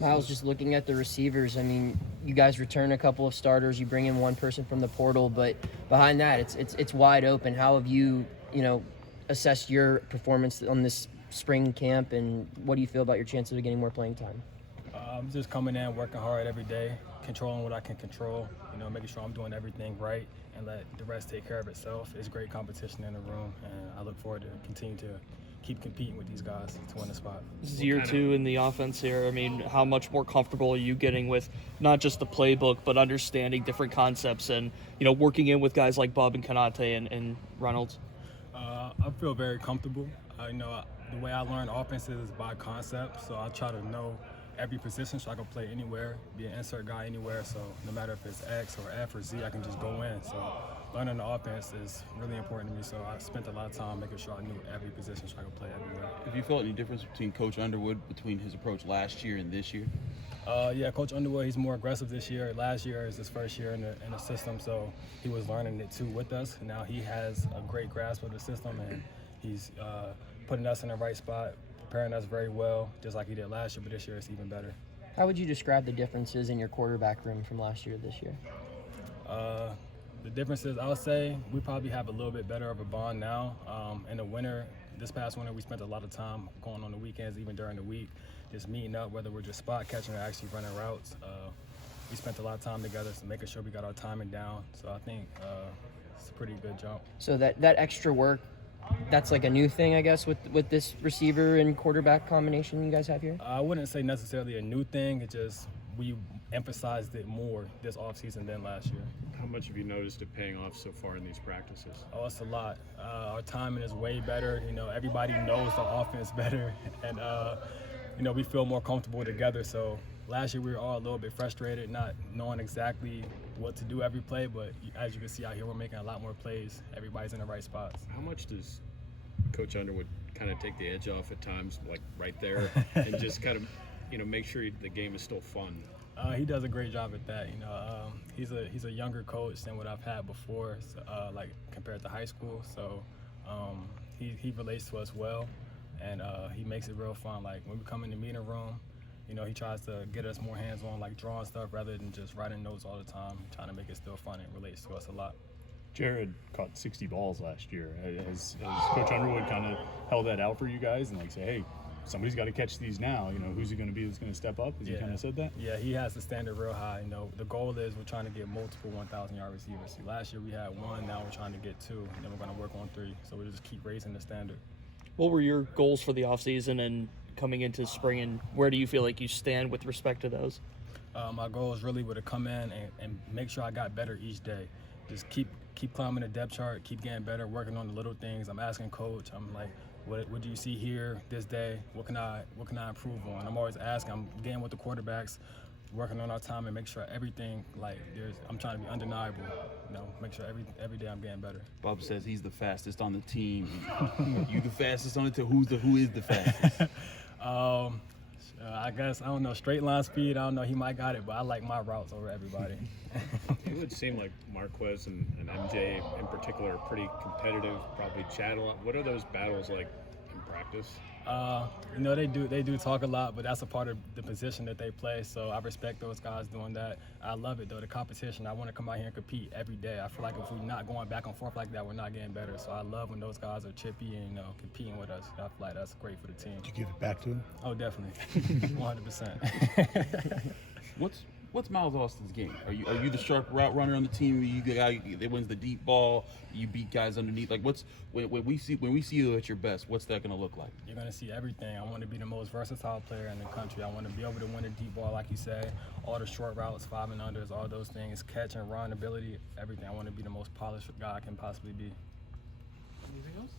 Myles, just looking at the receivers, I mean, you guys return a couple of starters, you bring in one person from the portal, but behind that, it's wide open. How have you assessed your performance on this spring camp, and what do you feel about your chances of getting more playing time? I'm just coming in, working hard every day, controlling what I can control, making sure I'm doing everything right and let the rest take care of itself. It's great competition in the room, and I look forward to continue to keep competing with these guys to win the spot. This is year two in the offense here. I mean, how much more comfortable are you getting with not just the playbook, but understanding different concepts and, working in with guys like Bob and Kanate and Reynolds? I feel very comfortable. The way I learn offenses is by concept, so I try to know every position so I can play anywhere, be an insert guy anywhere. So no matter if it's X or F or Z, I can just go in. So learning the offense is really important to me. So I spent a lot of time making sure I knew every position so I could play everywhere. Have you felt any difference between Coach Underwood between his approach last year and this year? Yeah, Coach Underwood, he's more aggressive this year. Last year is his first year in the system, so he was learning it too with us. Now he has a great grasp of the system, and he's putting us in the right spot, preparing us very well, just like he did last year, but this year it's even better. How would you describe the differences in your quarterback room from last year to this year? The differences, I would say we probably have a little bit better of a bond now. In the winter, this past winter, we spent a lot of time going on the weekends, even during the week, just meeting up, whether we're just spot catching or actually running routes. We spent a lot of time together, so making sure we got our timing down. So I think it's a pretty good jump. So that extra work, that's like a new thing, I guess, with this receiver and quarterback combination you guys have here? I wouldn't say necessarily a new thing. It just we emphasized it more this offseason than last year. How much have you noticed it paying off so far in these practices? Oh, it's a lot. Our timing is way better. Everybody knows the offense better, and we feel more comfortable together. So last year we were all a little bit frustrated, not knowing exactly what to do every play. But as you can see out here, we're making a lot more plays. Everybody's in the right spots. How much does Coach Underwood kind of take the edge off at times, like right there, and just kind of, make sure the game is still fun? He does a great job at that. He's a younger coach than what I've had before, like compared to high school. So he relates to us well, and he makes it real fun. Like when we come in the meeting room, he tries to get us more hands-on, like drawing stuff rather than just writing notes all the time, trying to make it still fun and relates to us a lot. Jared caught 60 balls last year. Has Coach Underwood kind of held that out for you guys and say, hey, somebody's got to catch these now? Who's it going to be that's going to step up? Has he kind of said that? Yeah, he has the standard real high. The goal is we're trying to get multiple 1,000-yard receivers. See, last year we had one, now we're trying to get two, and then we're going to work on three. So we just keep raising the standard. What were your goals for the offseason and coming into spring, and where do you feel like you stand with respect to those? My goal is really to come in and make sure I got better each day. Just keep climbing the depth chart, keep getting better, working on the little things. I'm asking coach, I'm like, what do you see here this day? What can I improve on? I'm always asking. I'm getting with the quarterbacks, working on our time and make sure everything, I'm trying to be undeniable. Make sure every day I'm getting better. Bob says he's the fastest on the team. You the fastest on the team? Who is the fastest? I guess, I don't know, straight line speed, I don't know, he might got it, but I like my routes over everybody. It would seem like Marquez and MJ in particular are pretty competitive, probably chat a lot. What are those battles like in practice? They do talk a lot, but that's a part of the position that they play, so I respect those guys doing that. I love it, though, the competition. I want to come out here and compete every day. I feel like if we're not going back and forth like that, we're not getting better. So I love when those guys are chippy and, competing with us. I feel like that's great for the team. Did you give it back to him? Oh, definitely. 100%. What's Myles Alston's game? Are you the sharp route runner on the team? Are you the guy that wins the deep ball? You beat guys underneath. Like when we see you at your best, what's that going to look like? You're going to see everything. I want to be the most versatile player in the country. I want to be able to win a deep ball, like you said, all the short routes, 5 and unders, all those things, catch and run ability, everything. I want to be the most polished guy I can possibly be. Anything else?